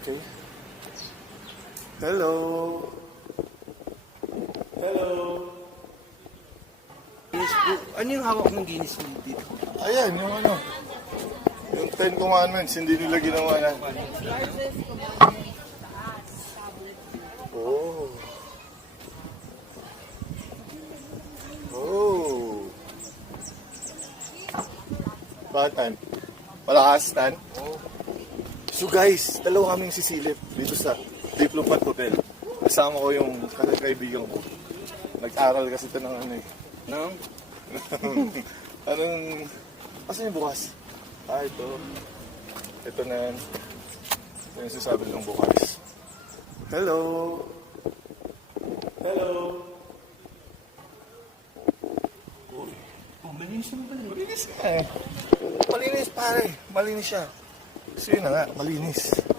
Okay. Hello. Hello. Ano yung hawak ng Guinness dito? Ayan, yung ano. Yung 10 commandments, hindi nila ginawa yan. Oh. Oh. Bakit tan? Malakas tan? So guys, dalawa kaming sisilip dito sa Diplomat Hotel. Kasama ko yung kaibigan ko. Nag-aral kasi ito ng ano eh. No? Anong... Asan yung bukas? Ito. Ito na yan. Ito yung sasabi ng bukas. Hello! Hello! Uy. Oh, malinis naman pala. Malinis nga eh. Malinis pare. Malinis siya. So yun na nga, malinis.